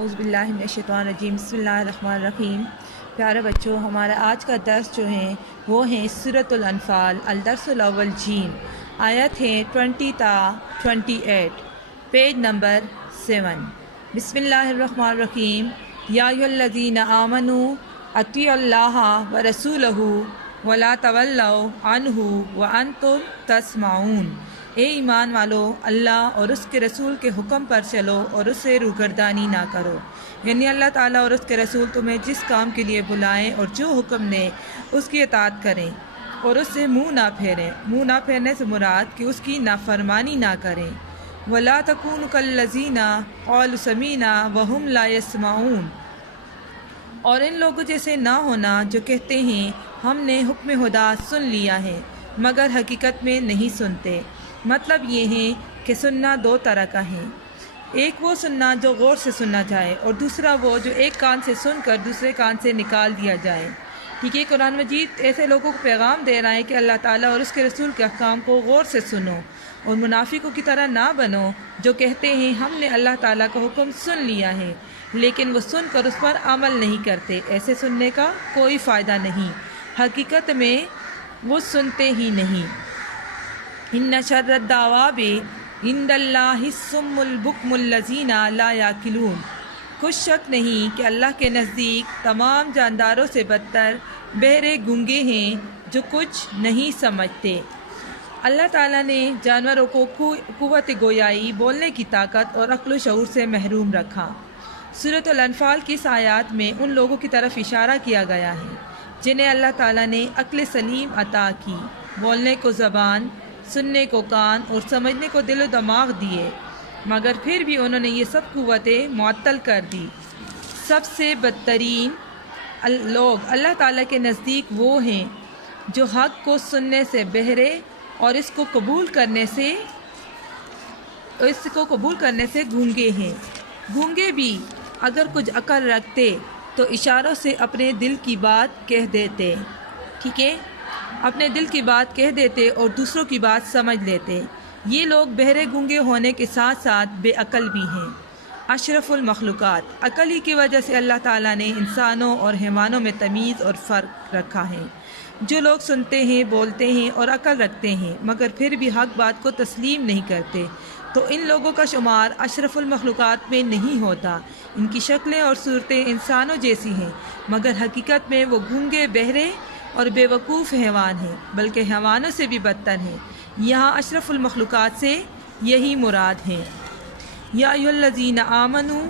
اعوذ باللہ من الشیطان الرجیم، بسم اللہ الرحمن الرحیم۔ پیارے بچوں، ہمارا آج کا درس جو ہیں وہ ہیں سورۃ الانفال، الدرس الاول جیم، آیت ہے 20 تا 28، پیج نمبر 7۔ بسم اللہ الرحمن الرحیم۔ یا ایھا الذین آمنوا اطیعوا اللہ ورسولہ ولا تولوا عنہ وانتم تسمعون۔ اے ایمان والو، اللہ اور اس کے رسول کے حکم پر چلو اور اس سے روگردانی نہ کرو، یعنی اللہ تعالیٰ اور اس کے رسول تمہیں جس کام کے لیے بلائیں اور جو حکم دیں اس کی اطاعت کریں اور اس سے منہ نہ پھیریں۔ منہ نہ پھیرنے سے مراد کہ اس کی نافرمانی نہ کریں۔ وَلَا تَكُونُوا كَالَّذِينَ قَالُوا سَمِعْنَا وَهُمْ لَا يَسْمَعُونَ، اور ان لوگوں جیسے نہ ہونا جو کہتے ہیں ہم نے حکم خدا سن لیا ہے مگر حقیقت میں نہیں سنتے۔ مطلب یہ ہے کہ سننا دو طرح کا ہے، ایک وہ سننا جو غور سے سننا جائے اور دوسرا وہ جو ایک کان سے سن کر دوسرے کان سے نکال دیا جائے۔ ٹھیک ہے، قرآن مجید ایسے لوگوں کو پیغام دے رہا ہے کہ اللہ تعالیٰ اور اس کے رسول کے احکام کو غور سے سنو اور منافقوں کی طرح نہ بنو جو کہتے ہیں ہم نے اللہ تعالیٰ کا حکم سن لیا ہے لیکن وہ سن کر اس پر عمل نہیں کرتے۔ ایسے سننے کا کوئی فائدہ نہیں، حقیقت میں وہ سنتے ہی نہیں۔ ان شر الدواب عند اللہ الصم البکم الذین لا یعقلون، کچھ شک نہیں کہ اللہ کے نزدیک تمام جانداروں سے بدتر بہرے گونگے ہیں جو کچھ نہیں سمجھتے۔ اللہ تعالیٰ نے جانوروں کو قوت گویائی، بولنے کی طاقت اور عقل و شعور سے محروم رکھا۔ سورۃ الانفال کی اس آیات میں ان لوگوں کی طرف اشارہ کیا گیا ہے جنہیں اللہ تعالیٰ نے عقل سلیم عطا کی، بولنے کو زبان، سننے کو کان اور سمجھنے کو دل و دماغ دیے، مگر پھر بھی انہوں نے یہ سب قوتیں معطل کر دی۔ سب سے بدترین لوگ اللہ تعالیٰ کے نزدیک وہ ہیں جو حق کو سننے سے بہرے اور اس کو قبول کرنے سے گونگے ہیں۔ گونگے بھی اگر کچھ عقل رکھتے تو اشاروں سے اپنے دل کی بات کہہ دیتے، ٹھیک ہے، اپنے دل کی بات کہہ دیتے اور دوسروں کی بات سمجھ لیتے۔ یہ لوگ بہرے گونگے ہونے کے ساتھ ساتھ بے عقل بھی ہیں۔ اشرف المخلوقات، عقل ہی کی وجہ سے اللہ تعالیٰ نے انسانوں اور حیوانوں میں تمیز اور فرق رکھا ہے۔ جو لوگ سنتے ہیں، بولتے ہیں اور عقل رکھتے ہیں مگر پھر بھی حق بات کو تسلیم نہیں کرتے تو ان لوگوں کا شمار اشرف المخلوقات میں نہیں ہوتا۔ ان کی شکلیں اور صورتیں انسانوں جیسی ہیں مگر حقیقت میں وہ گونگے، بہرے اور بے وقوف حیوان ہیں، بلکہ حیوانوں سے بھی بدتر ہیں۔ یہاں اشرف المخلوقات سے یہی مراد ہے۔ یا ایھا الذین آمنوا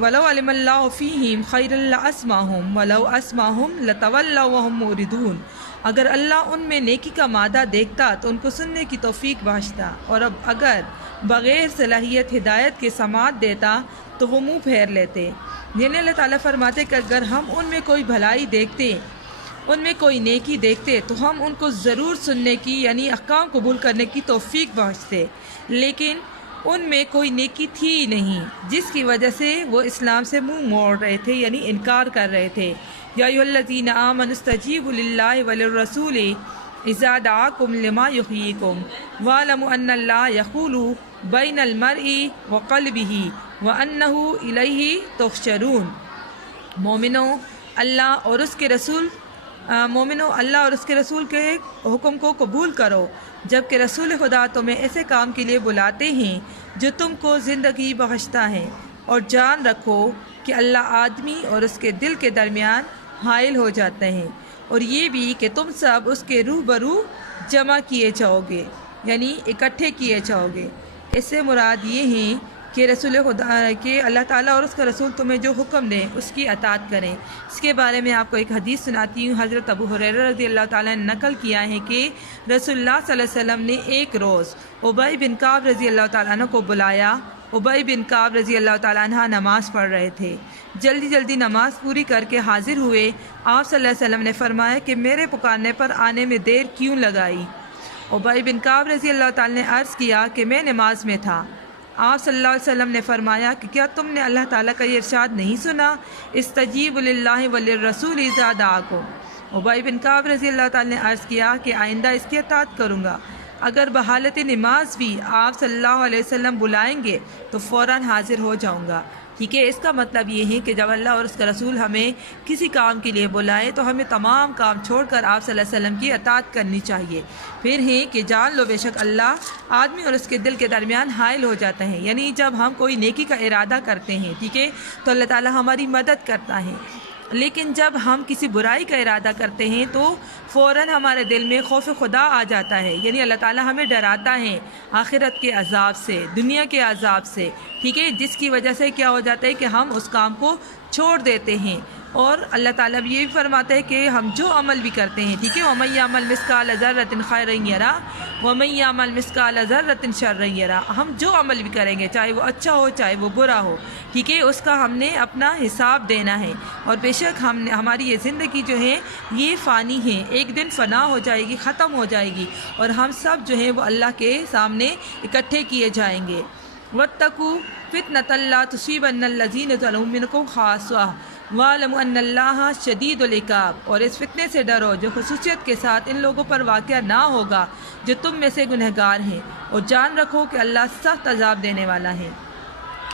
ولو علم اللہ فیہم خیرا لاسمعہم ولو اسمعہم لتولوا وہم معرضون، اگر اللہ ان میں نیکی کا مادہ دیکھتا تو ان کو سننے کی توفیق بخشتا، اور اب اگر بغیر صلاحیت ہدایت کے سماعت دیتا تو وہ منہ پھیر لیتے۔ یعنی اللہ تعالیٰ فرماتے کہ اگر ہم ان میں کوئی بھلائی دیکھتے، ان میں کوئی نیکی دیکھتے تو ہم ان کو ضرور سننے کی یعنی احکام قبول کرنے کی توفیق بخشتے، لیکن ان میں کوئی نیکی تھی نہیں جس کی وجہ سے وہ اسلام سے منہ موڑ رہے تھے، یعنی انکار کر رہے تھے۔ یا ایھا الذین آمنوا استجیبوا للہ وللرسول اذا دعاکم لما یحییکم واعلموا ان اللہ یحول بین المرء وقلبہ وانہ الیہ تحشرون۔ مومنوں، اللہ اور اس کے رسول کے حکم کو قبول کرو جبکہ رسول خدا تمہیں ایسے کام کے لیے بلاتے ہیں جو تم کو زندگی بخشتا ہے، اور جان رکھو کہ اللہ آدمی اور اس کے دل کے درمیان حائل ہو جاتے ہیں، اور یہ بھی کہ تم سب اس کے روبرو جمع کیے جاؤ گے، یعنی اکٹھے کیے جاؤ گے۔ اس سے مراد یہ ہے کہ رسول خدا کہ اللہ تعالیٰ اور اس کا رسول تمہیں جو حکم دیں اس کی اطاعت کریں۔ اس کے بارے میں آپ کو ایک حدیث سناتی ہوں۔ حضرت ابو ہریرہ رضی اللہ تعالیٰ نے نقل کیا ہے کہ رسول اللہ صلی اللہ علیہ وسلم نے ایک روز ابی بن کعب رضی اللہ تعالیٰ عنہ کو بلایا۔ ابی بن کعب رضی اللہ تعالیٰ عنہ نماز پڑھ رہے تھے، جلدی جلدی نماز پوری کر کے حاضر ہوئے۔ آپ صلی اللہ علیہ وسلم نے فرمایا کہ میرے پکارنے پر آنے میں دیر کیوں لگائی؟ ابی بن کعب رضی اللہ تعالیٰ نے عرض کیا کہ میں نماز میں تھا۔ آپ صلی اللہ علیہ وسلم نے فرمایا کہ کیا تم نے اللہ تعالیٰ کا یہ ارشاد نہیں سنا، استجیبوا للہ وللرسول اذا دعاکم؟ ابی بن کعب رضی اللہ تعالیٰ نے عرض کیا کہ آئندہ اس کی اطاعت کروں گا۔ اگر بحالت نماز بھی آپ صلی اللہ علیہ وسلم بلائیں گے تو فوراً حاضر ہو جاؤں گا۔ ٹھیک ہے، اس کا مطلب یہ ہے کہ جب اللہ اور اس کا رسول ہمیں کسی کام کے لیے بلائے تو ہمیں تمام کام چھوڑ کر آپ صلی اللہ علیہ وسلم کی اطاعت کرنی چاہیے۔ پھر ہے کہ جان لو بے شک اللہ آدمی اور اس کے دل کے درمیان حائل ہو جاتا ہے، یعنی جب ہم کوئی نیکی کا ارادہ کرتے ہیں، ٹھیک ہے، تو اللہ تعالیٰ ہماری مدد کرتا ہے، لیکن جب ہم کسی برائی کا ارادہ کرتے ہیں تو فوراً ہمارے دل میں خوف خدا آ جاتا ہے، یعنی اللہ تعالیٰ ہمیں ڈراتا ہے آخرت کے عذاب سے، دنیا کے عذاب سے، ٹھیک ہے، جس کی وجہ سے کیا ہو جاتا ہے کہ ہم اس کام کو چھوڑ دیتے ہیں۔ اور اللہ تعالیٰ بھی یہ بھی فرماتا ہے کہ ہم جو عمل بھی کرتے ہیں، ٹھیک ہے، وَمَن يَعْمَلْ مِثْقَالَ ذَرَّةٍ خَيْرًا يَرَهُ وَمَن يَعْمَلْ مِثْقَالَ ذَرَّةٍ شَرًّا يَرَهُ، ہم جو عمل بھی کریں گے چاہے وہ اچھا ہو چاہے وہ برا ہو، ٹھیک ہے، اس کا ہم نے اپنا حساب دینا ہے۔ اور بے شک ہماری یہ زندگی جو ہے یہ فانی ہے، ایک دن فنا ہو جائے گی، ختم ہو جائے گی، اور ہم سب جو ہیں وہ اللہ کے سامنے اکٹھے کیے جائیں گے۔ وَاتَّقُوا فِتْنَةً لَا تُصِيبَنَّ الَّذِينَ ظَلَمُوا مِنكُمْ خَاصَّةً وَاعْلَمُوا أَنَّ اللَّهَ شَدِيدُ الْعِقَابِ، اور اس فتنے سے ڈرو جو خصوصیت کے ساتھ ان لوگوں پر واقع نہ ہوگا جو تم میں سے گنہگار ہیں، اور جان رکھو کہ اللہ سخت عذاب دینے والا ہے۔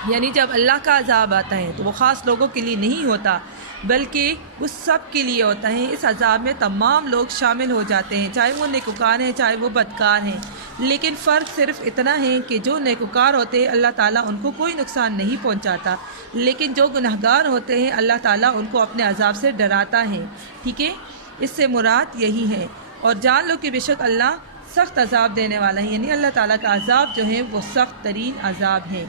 یعنی جب اللہ کا عذاب آتا ہے تو وہ خاص لوگوں کے لیے نہیں ہوتا بلکہ وہ سب کے لیے ہوتا ہے۔ اس عذاب میں تمام لوگ شامل ہو جاتے ہیں، چاہے وہ نیکوکار ہیں چاہے وہ بدکار ہیں، لیکن فرق صرف اتنا ہے کہ جو نیکوکار ہوتے ہیں اللہ تعالیٰ ان کو کوئی نقصان نہیں پہنچاتا، لیکن جو گنہگار ہوتے ہیں اللہ تعالیٰ ان کو اپنے عذاب سے ڈراتا ہے، ٹھیک ہے، اس سے مراد یہی ہے۔ اور جان لو کہ بے شک اللہ سخت عذاب دینے والا ہے، یعنی اللہ تعالیٰ کا عذاب جو ہے وہ سخت ترین عذاب ہے۔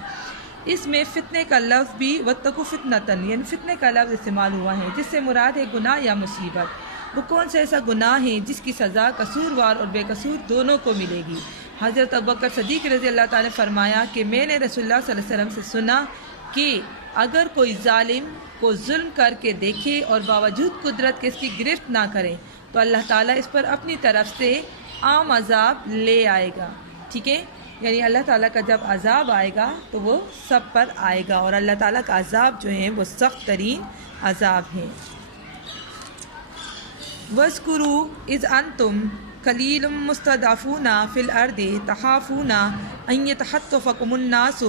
اس میں فتنے کا لفظ بھی وَاتَّقُوا فِتْنَةً یعنی فتنے کا لفظ استعمال ہوا ہے، جس سے مراد ہے گناہ یا مصیبت۔ وہ کون سا ایسا گناہ ہے جس کی سزا قصوروار اور بے قصور دونوں کو ملے گی؟ حضرت ابوبکر صدیق رضی اللہ تعالیٰ نے فرمایا کہ میں نے رسول اللہ صلی اللہ علیہ وسلم سے سنا کہ اگر کوئی ظالم کو ظلم کر کے دیکھے اور باوجود قدرت کے اس کی گرفت نہ کرے تو اللہ تعالیٰ اس پر اپنی طرف سے عام عذاب لے آئے گا، ٹھیک ہے، یعنی اللہ تعالیٰ کا جب عذاب آئے گا تو وہ سب پر آئے گا، اور اللہ تعالیٰ کا عذاب جو ہے وہ سخت ترین عذاب ہے۔ وَاذْكُرُوا إِذْ أَنْتُمْ قَلِيلٌ مُسْتَضْعَفُونَ فِي الْأَرْضِ تَخَافُونَ أَنْ يَتَخَطَّفَكُمُ النَّاسُ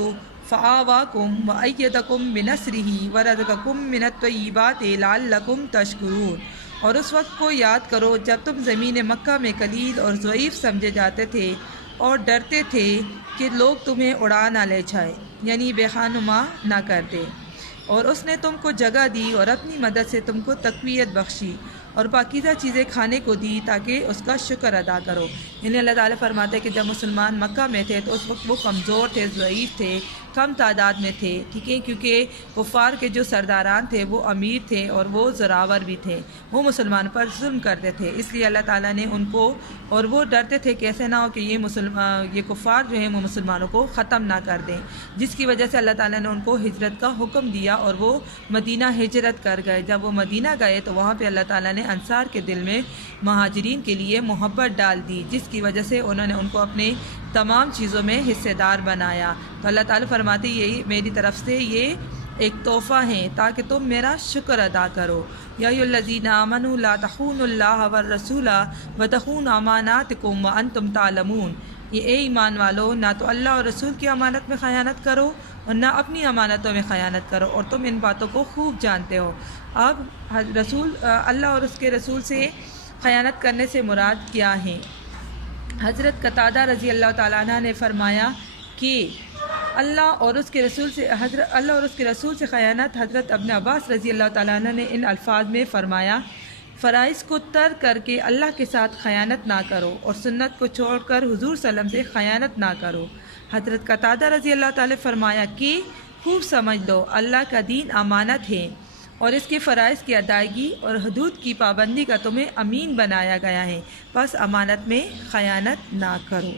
فَآوَاكُمْ وَأَيَّدَكُمْ بِنَصْرِهِ وَرَزَقَكُمْ مِنَ الطَّيِّبَاتِ لَعَلَّكُمْ تَشْكُرُونَ، اور اس وقت کو یاد کرو جب تم زمین مکہ میں قلیل اور ضعیف سمجھے جاتے تھے اور ڈرتے تھے کہ لوگ تمہیں اڑا نہ لے جائیں، یعنی بے خانما نہ کر دے، اور اس نے تم کو جگہ دی اور اپنی مدد سے تم کو تقویت بخشی اور پاکیزہ چیزیں کھانے کو دی تاکہ اس کا شکر ادا کرو۔ یعنی اللہ تعالیٰ فرماتے ہیں کہ جب مسلمان مکہ میں تھے تو اس وقت وہ کمزور تھے، ضعیف تھے، کم تعداد میں تھے، ٹھیک ہے، کیونکہ کفار کے جو سرداران تھے وہ امیر تھے اور وہ زراور بھی تھے، وہ مسلمان پر ظلم کرتے تھے، اس لیے اللہ تعالیٰ نے ان کو، اور وہ ڈرتے تھے کہ ایسے نہ ہو کہ یہ کفار جو ہیں وہ مسلمانوں کو ختم نہ کر دیں، جس کی وجہ سے اللہ تعالیٰ نے ان کو ہجرت کا حکم دیا اور وہ مدینہ ہجرت کر گئے۔ جب وہ مدینہ گئے تو وہاں پہ اللہ تعالیٰ نے انصار کے دل میں مہاجرین کے لیے محبت ڈال دی، جس کی وجہ سے انہوں نے ان کو اپنے تمام چیزوں میں حصے دار بنایا۔ تو اللہ تعالیٰ فرماتے یہی میری طرف سے یہ ایک تحفہ ہے تاکہ تم میرا شکر ادا کرو۔ یا ایھا الذین آمنوا لا تخونوا اللہ والرسول وتخونوا اماناتکم وانتم تعلمون، یہ اے ایمان والو نہ تو اللہ اور رسول کی امانت میں خیانت کرو اور نہ اپنی امانتوں میں خیانت کرو، اور تم ان باتوں کو خوب جانتے ہو۔ اب اللہ اور اس کے رسول سے خیانت کرنے سے مراد کیا ہے؟ حضرت قتادہ رضی اللہ تعالیٰ عنہ نے فرمایا کہ اللہ اور اس کے رسول سے خیانت حضرت ابن عباس رضی اللہ تعالیٰ عنہ نے ان الفاظ میں فرمایا، فرائض کو ترک کر کے اللہ کے ساتھ خیانت نہ کرو اور سنت کو چھوڑ کر حضور صلی اللہ علیہ وسلم سے خیانت نہ کرو۔ حضرت قتادہ رضی اللہ تعالیٰ فرمایا کہ خوب سمجھ لو اللہ کا دین امانت ہے اور اس کے فرائض کی ادائیگی اور حدود کی پابندی کا تمہیں امین بنایا گیا ہے، بس امانت میں خیانت نہ کرو۔